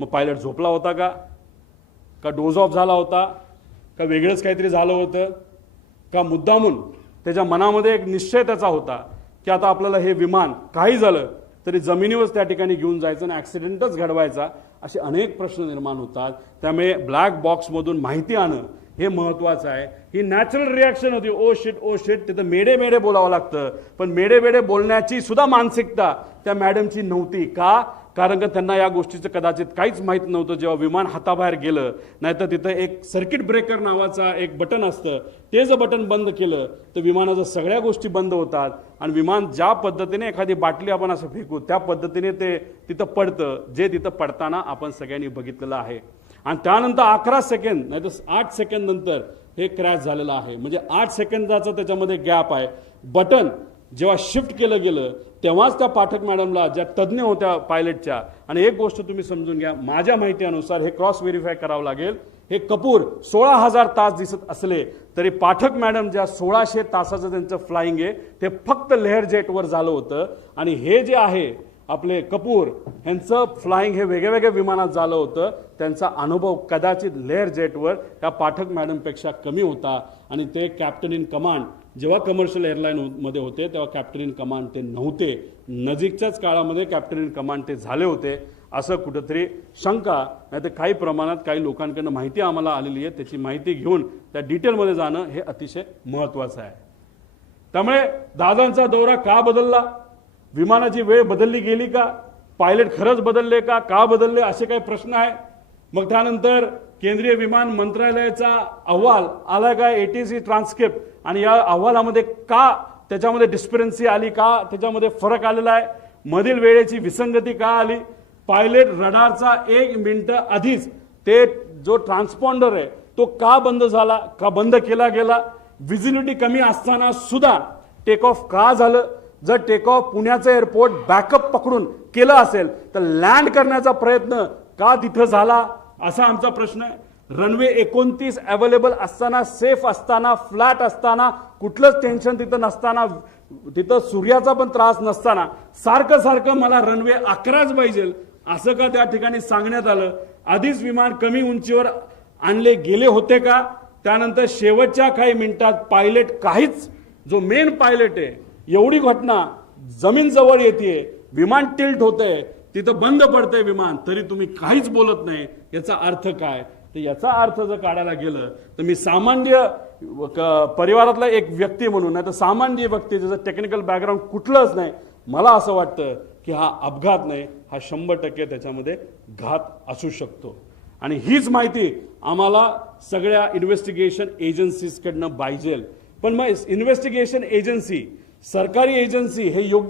मग पायलट झोपला होता का डोज ऑफ झाला होता का वेगळंच काहीतरी झालं होतं का मुद्दामून त्याच्या मनामध्ये एक निश्चय त्याचा होता की आता आपल्याला हे विमान काही झालं तरी जमिनीवर त्या ठिकाणी घेऊन जायचं आणि ॲक्सिडेंटच घडवायचा, असे अनेक प्रश्न निर्माण होतात. त्यामुळे ब्लॅक बॉक्समधून माहिती आणणं हे महत्त्वाचं आहे. ही नॅचरल रिॲक्शन होती, ओ शिट. तिथं मेडे बोलावं लागतं, पण मेडे बोलण्याची सुद्धा मानसिकता त्या मॅडमची नव्हती. कारण का त्यांना या गोष्टीचं कदाचित काहीच माहीत नव्हतं. जेव्हा विमान हाताबाहेर गेलं, नाहीतर तिथं एक सर्किट ब्रेकर नावाचा एक बटन असतं, ते जर बटन बंद केलं तर विमानाच्या सगळ्या गोष्टी बंद होतात आणि विमान ज्या पद्धतीने एखादी बाटली आपण असं फेकू त्या पद्धतीने ते तिथं पडतं, जे तिथं पडताना आपण सगळ्यांनी बघितलेलं आहे. आणि त्यानंतर 11 सेकंद नाही तर 8 सेकंद नंतर हे क्रॅश झालेलं आहे. म्हणजे 8 सेकंदाचा त्याच्यामध्ये गॅप आहे. बटन जेव्हा शिफ्ट केलं गेलं तेव्हाच त्या पाठक मॅडमला, ज्या तज्ज्ञ होत्या पायलटच्या, आणि एक गोष्ट तुम्ही समजून घ्या, माझ्या माहितीनुसार हे क्रॉस व्हेरीफाय करावं लागेल, हे कपूर 16,000 तास दिसत असले तरी पाठक मॅडम ज्या 1600 तासाचं त्यांचं फ्लाइंग आहे ते फक्त लेअर जेटवर झालं होतं. आणि हे जे आहे आपले कपूर यांचं फ्लाइंग हे वेगळ्या विमानात झालं होतं. त्यांचा अनुभव कदाचित लेअर जेटवर त्या पाठक मॅडमपेक्षा कमी होता. आणि ते कॅप्टन इन कमांड जेव्हा कमर्शियल एअरलाईनमध्ये होते तेव्हा कॅप्टन इन कमांड ते नव्हते. नजीकच्याच काळामध्ये कॅप्टन इन कमांड ते झाले होते, असं कुठंतरी शंका, नाही तर काही प्रमाणात काही लोकांकडनं माहिती आम्हाला आलेली आहे. त्याची माहिती घेऊन त्या डिटेलमध्ये जाणं हे अतिशय महत्त्वाचं आहे. त्यामुळे दादांचा दौरा का बदलला, विमानाची वेळ बदलली गेली का, पायलट खरंच बदलले का बदलले, असे काही प्रश्न आहे. मग त्यानंतर केंद्रीय विमान मंत्रालयाचा अहवाल आला का, ATC ट्रान्स्क्रिप्ट, आणि या अहवालामध्ये का त्याच्यामध्ये डिस्परन्सी आली, का त्याच्यामध्ये फरक आलेला आहे, मधील वेळेची विसंगती का आली, पायलट रडारचा 1 मिनिट आधीच ते जो ट्रान्सपॉन्डर आहे तो का बंद झाला, का बंद केला गेला, व्हिजिबिलिटी कमी असताना सुद्धा टेक ऑफ का झालं, जर टेक ऑफ पुण्याचं एअरपोर्ट बॅकअप पकडून केलं असेल तर लँड करण्याचा प्रयत्न का तिथं झाला, असा आमचा प्रश्न आहे. रनवे 29 अवेलेबल असताना, सेफ असताना, फ्लॅट असताना, कुठलंच टेन्शन तिथं नसताना, तिथं सूर्याचा पण त्रास नसताना सारखं मला रनवे 11च पाहिजे असं का त्या ठिकाणी सांगण्यात आलं. आधीच विमान कमी उंचीवर आणले गेले होते का. त्यानंतर शेवटच्या काही मिनिटात पायलट काहीच, जो मेन पायलट आहे, एवढी घटना जमीन जवळ येते, विमान टिल्ट होतंय, तिथं बंद पडतंय विमान, तरी तुम्ही काहीच बोलत नाही, याचा अर्थ काय. तर याचा अर्थ जर काढायला गेलं तर मी सामान्य परिवारातला एक व्यक्ती म्हणून, नाही तर सामान्य व्यक्ती ज्याचं टेक्निकल बॅकग्राऊंड कुठलंच नाही, मला असं वाटतं की हा अपघात नाही, हा 100% त्याच्यामध्ये घात असू शकतो. आणि हीच माहिती आम्हाला सगळ्या इन्व्हेस्टिगेशन एजन्सीजकडनं पाहिजे. पण मग इन्व्हेस्टिगेशन एजन्सी, सरकारी एजन्सी हे योग्य